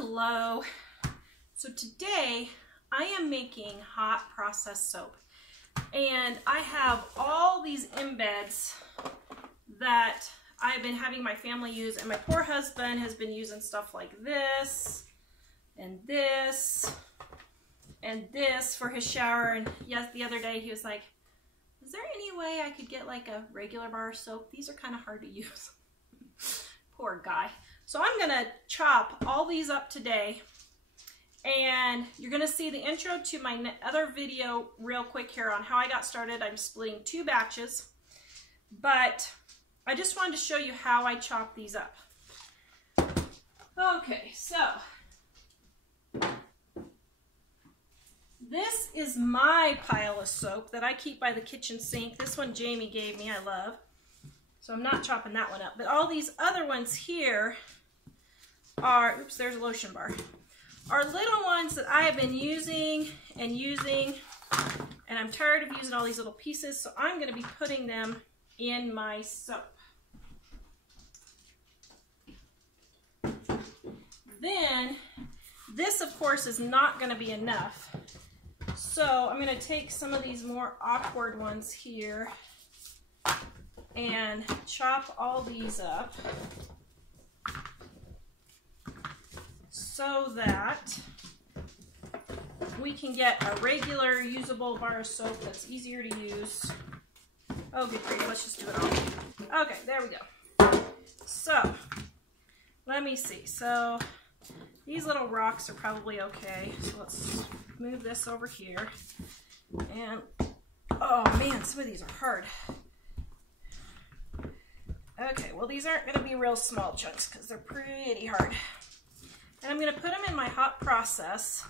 Hello. So today I am making hot process soap, and I have all these embeds that I've been having my family use, and my poor husband has been using stuff like this and this and this for his shower. And yes, the other day he was like, is there any way I could get like a regular bar of soap? These are kind of hard to use. Poor guy. So I'm gonna chop all these up today, and you're gonna see the intro to my other video real quick here on how I got started. I'm splitting 2 batches, but I just wanted to show you how I chop these up. Okay, so this is my pile of soap that I keep by the kitchen sink. This one Jamie gave me, I love. So I'm not chopping that one up. But all these other ones here are, oops, there's a lotion bar, are little ones that I have been using, and I'm tired of using all these little pieces, so I'm going to be putting them in my soap. Then, this of course is not going to be enough, so I'm going to take some of these more awkward ones here and chop all these up so that we can get a regular usable bar of soap that's easier to use. Oh, good grief, let's just do it all. Okay, there we go. So, let me see. So, these little rocks are probably okay. So let's move this over here. And, oh man, some of these are hard. Okay, well these aren't going to be real small chunks because they're pretty hard. And I'm going to put them in my hot process.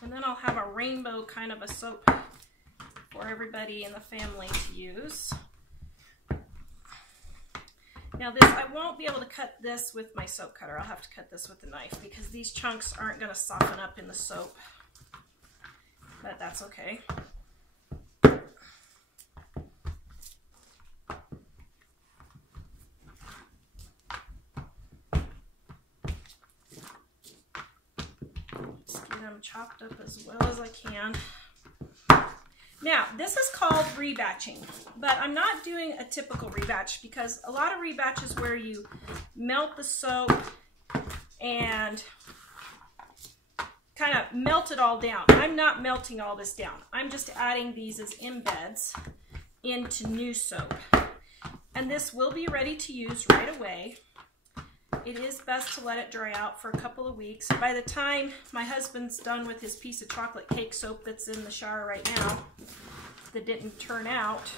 And then I'll have a rainbow kind of a soap for everybody in the family to use. Now this, I won't be able to cut this with my soap cutter. I'll have to cut this with the knife because these chunks aren't going to soften up in the soap. But that's okay. Just get them chopped up as well as I can. Now, this is called rebatching, but I'm not doing a typical rebatch because a lot of rebatches where you melt the soap and kind of melt it all down. I'm not melting all this down. I'm just adding these as embeds into new soap. And this will be ready to use right away. It is best to let it dry out for a couple of weeks. By the time my husband's done with his piece of chocolate cake soap that's in the shower right now, that didn't turn out,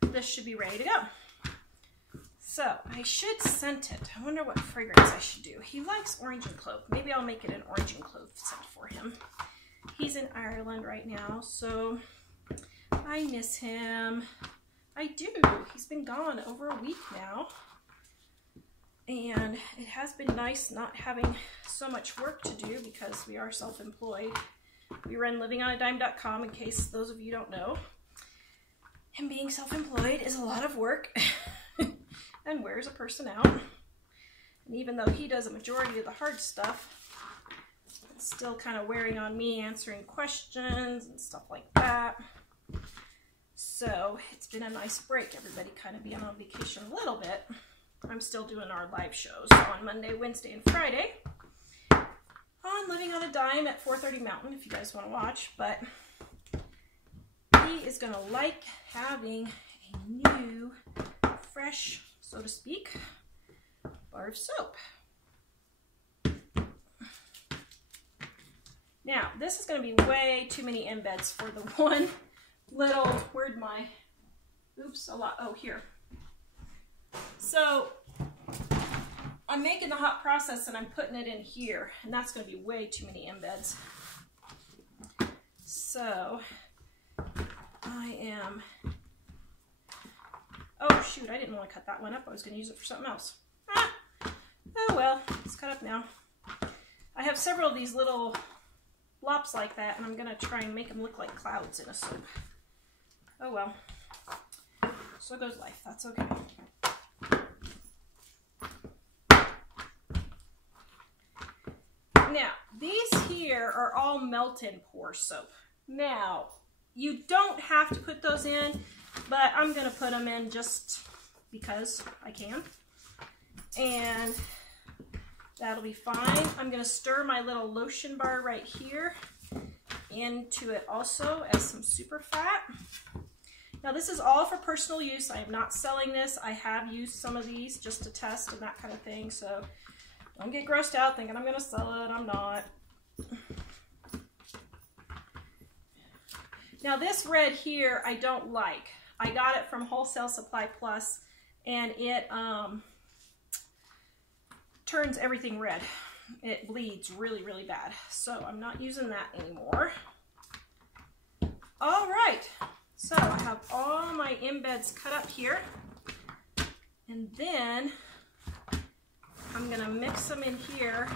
this should be ready to go. So I should scent it. I wonder what fragrance I should do. He likes orange and clove. Maybe I'll make it an orange and clove scent for him. He's in Ireland right now, so I miss him. I do. He's been gone over a week now. And it has been nice not having so much work to do because we are self-employed. We run livingonadime.com, in case those of you don't know. And being self-employed is a lot of work and wears a person out. And even though he does a majority of the hard stuff, it's still kind of wearing on me, answering questions and stuff like that. So it's been a nice break, everybody kind of being on vacation a little bit. I'm still doing our live shows on Monday, Wednesday, and Friday on Living on a Dime at 4:30 Mountain if you guys want to watch. But he is going to like having a new, fresh, so to speak, bar of soap. Now, this is going to be way too many embeds for the one little, where'd my, oops, a lot, oh, here. So, I'm making the hot process and I'm putting it in here, and that's going to be way too many embeds. So, I am, oh shoot, I didn't want to cut that one up. I was going to use it for something else. Oh well, it's cut up now. I have several of these little lops like that, and I'm gonna try and make them look like clouds in a soap. Oh well. So goes life. That's okay. Now, these here are all melt-in pour soap. Now, you don't have to put those in, but I'm going to put them in just because I can. And that'll be fine. I'm going to stir my little lotion bar right here into it also as some super fat. Now, this is all for personal use. I am not selling this. I have used some of these just to test and that kind of thing, so don't get grossed out thinking I'm going to sell it. I'm not. Now this red here I don't like. I got it from Wholesale Supply Plus, and it turns everything red. It bleeds really, really bad. So I'm not using that anymore. All right. So I have all my embeds cut up here. And then I'm going to mix them in here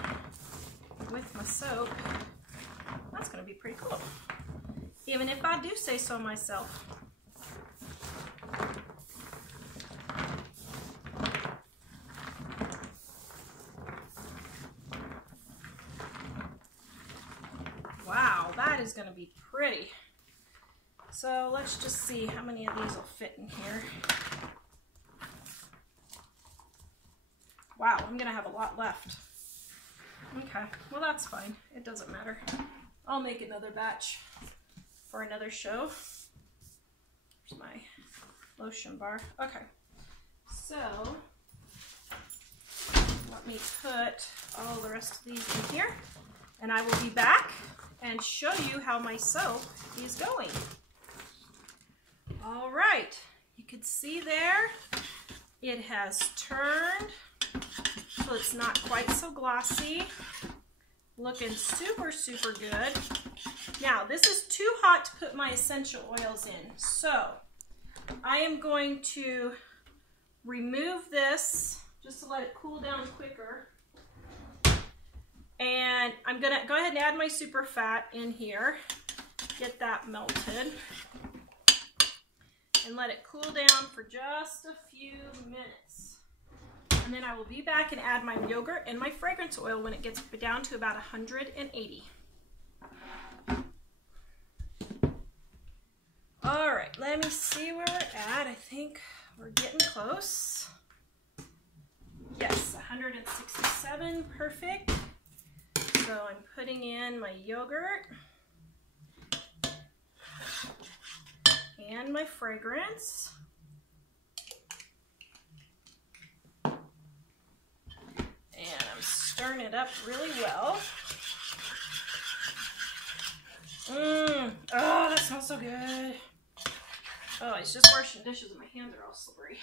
with my soap. That's going to be pretty cool, even if I do say so myself. Wow, that is going to be pretty. So let's just see how many of these will fit in here. Wow, I'm going to have a lot left. Okay, well that's fine. It doesn't matter. I'll make another batch for another show. Here's my lotion bar. Okay, so let me put all the rest of these in here, and I will be back and show you how my soap is going. All right, you can see there it has turned, so it's not quite so glossy. Looking super, super good. Now, this is too hot to put my essential oils in, so I am going to remove this just to let it cool down quicker. And I'm gonna go ahead and add my super fat in here, get that melted, and let it cool down for just a few minutes. And then I will be back and add my yogurt and my fragrance oil when it gets down to about 180. All right, let me see where we're at. I think we're getting close. Yes, 167, perfect. So I'm putting in my yogurt and my fragrance. And I'm stirring it up really well. Oh, that smells so good. Oh, I was just washing dishes and my hands are all slippery.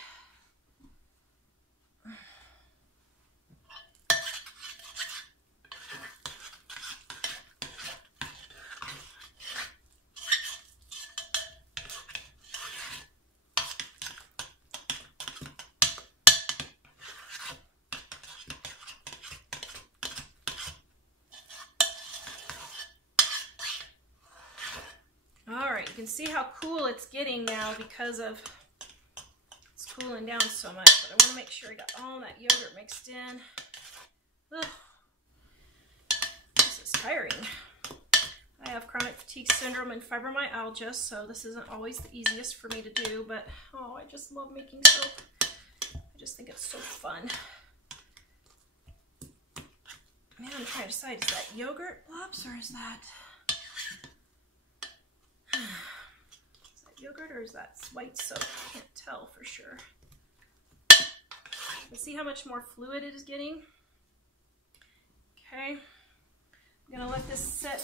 You can see how cool it's getting now because of it's cooling down so much, but I want to make sure I got all that yogurt mixed in. Ugh. This is tiring. I have chronic fatigue syndrome and fibromyalgia, so this isn't always the easiest for me to do, but oh, I just love making soap. I just think it's so fun. Man, I'm trying to decide, is that yogurt lops or is that yogurt or is that white soap? I can't tell for sure. Let's see how much more fluid it is getting. Okay, I'm gonna let this sit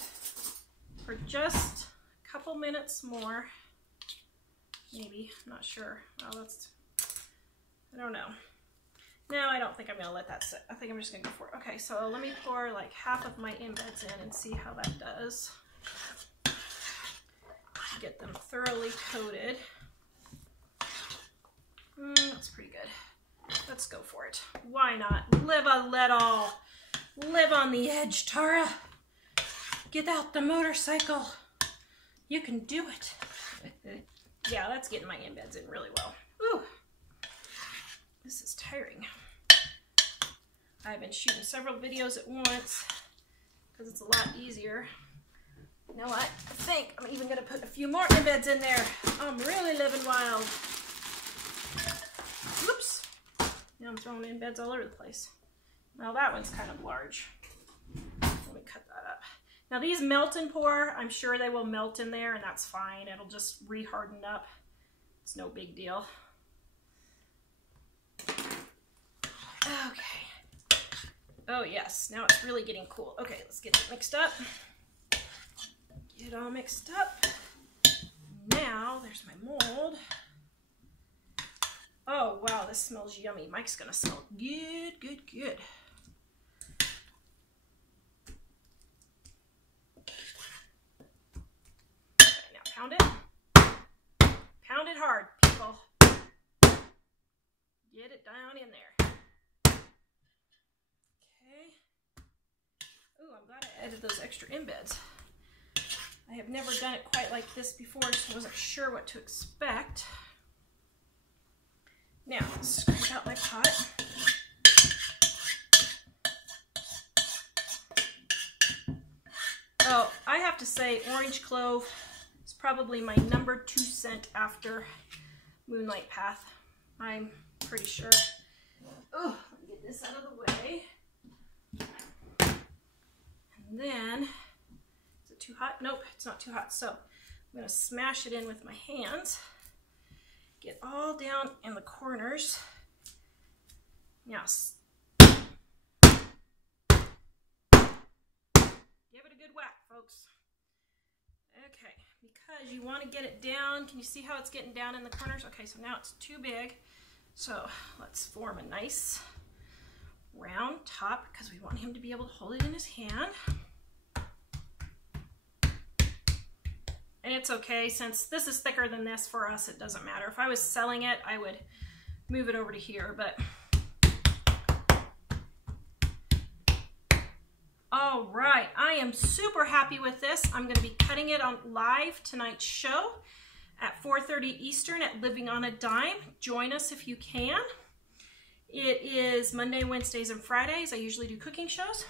for just a couple minutes more. Maybe, I'm not sure. Oh, I don't know. No, I don't think I'm gonna let that sit. I think I'm just gonna go for it. Okay, so let me pour like half of my embeds in and see how that does. Get them thoroughly coated. That's pretty good. Let's go for it. Why not? Live a little. Live on the edge, Tara. Get out the motorcycle. You can do it. Yeah, that's getting my embeds in really well. Ooh, this is tiring. I've been shooting several videos at once because it's a lot easier. You know what? I think I'm even going to put a few more embeds in there. I'm really living wild. Whoops. Now I'm throwing embeds all over the place. Now that one's kind of large. Let me cut that up. Now these melt and pour. I'm sure they will melt in there, and that's fine. It'll just re-harden up. It's no big deal. Okay. Oh yes, now it's really getting cool. Okay, let's get it mixed up. Get it all mixed up. Now, there's my mold. Oh wow, this smells yummy. Mike's gonna smell good, good, good. Okay, now pound it. Pound it hard, people. Get it down in there. Okay. Ooh, I'm glad I added those extra embeds. I have never done it quite like this before, so I wasn't sure what to expect. Now, let's scrape out my pot. Oh, I have to say orange clove is probably my #2 scent after Moonlight Path. I'm pretty sure. Oh, let me get this out of the way. And then, is it too hot? Nope, it's not too hot. So I'm gonna smash it in with my hands. Get all down in the corners. Now, give it a good whack, folks. Okay, because you want to get it down. Can you see how it's getting down in the corners? Okay, so now it's too big. So let's form a nice round top because we want him to be able to hold it in his hand. And it's okay, since this is thicker than this for us, it doesn't matter. If I was selling it, I would move it over to here, but. All right, I am super happy with this. I'm gonna be cutting it on live tonight's show at 4:30 Eastern at Living on a Dime. Join us if you can. It is Monday, Wednesdays, and Fridays. I usually do cooking shows.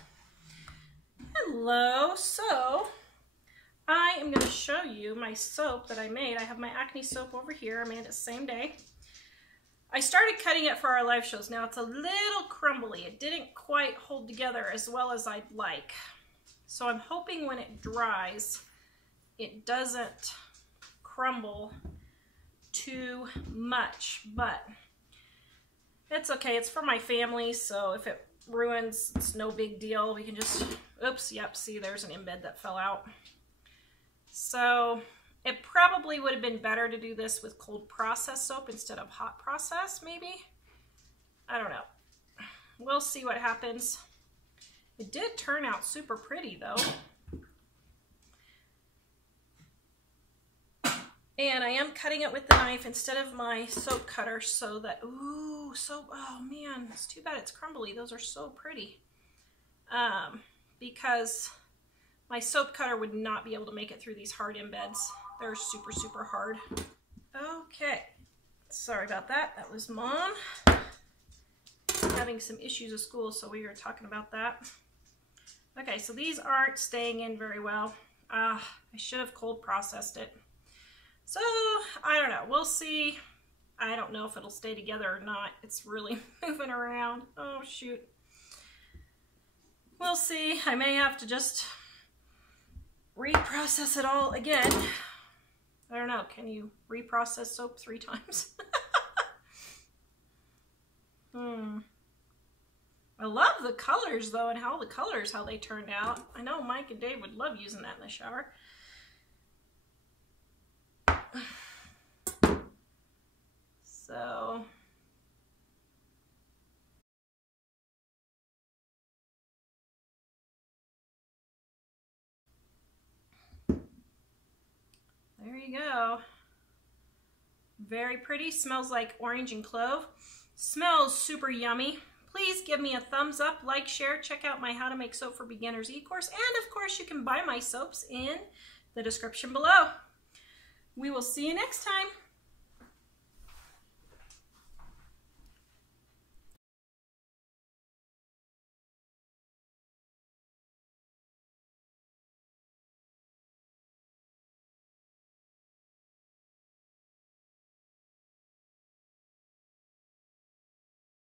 Hello, so I am going to show you my soap that I made. I have my acne soap over here. I made it the same day. I started cutting it for our live shows. Now it's a little crumbly. It didn't quite hold together as well as I'd like. So I'm hoping when it dries, it doesn't crumble too much, but it's okay. It's for my family, so if it ruins, it's no big deal. We can just, oops, yep, see, there's an embed that fell out. So it probably would have been better to do this with cold process soap instead of hot process, maybe. I don't know. We'll see what happens. It did turn out super pretty though. And I am cutting it with the knife instead of my soap cutter so that, ooh, soap, oh man, it's too bad it's crumbly. Those are so pretty. Because my soap cutter would not be able to make it through these hard embeds. They're super, super hard. Okay, sorry about that. That was Mom having some issues at school, so we were talking about that. Okay, so these aren't staying in very well. I should have cold processed it. So, I don't know. We'll see. I don't know if it'll stay together or not. It's really moving around. Oh, shoot. We'll see. I may have to just reprocess it all again. I don't know. Can you reprocess soap 3 times? I love the colors, though, and how they turned out. I know Mike and Dave would love using that in the shower. So there you go. Very pretty. Smells like orange and clove. Smells super yummy. Please give me a thumbs up, like, share, check out my How to Make Soap for Beginners e-course, and of course you can buy my soaps in the description below. We will see you next time.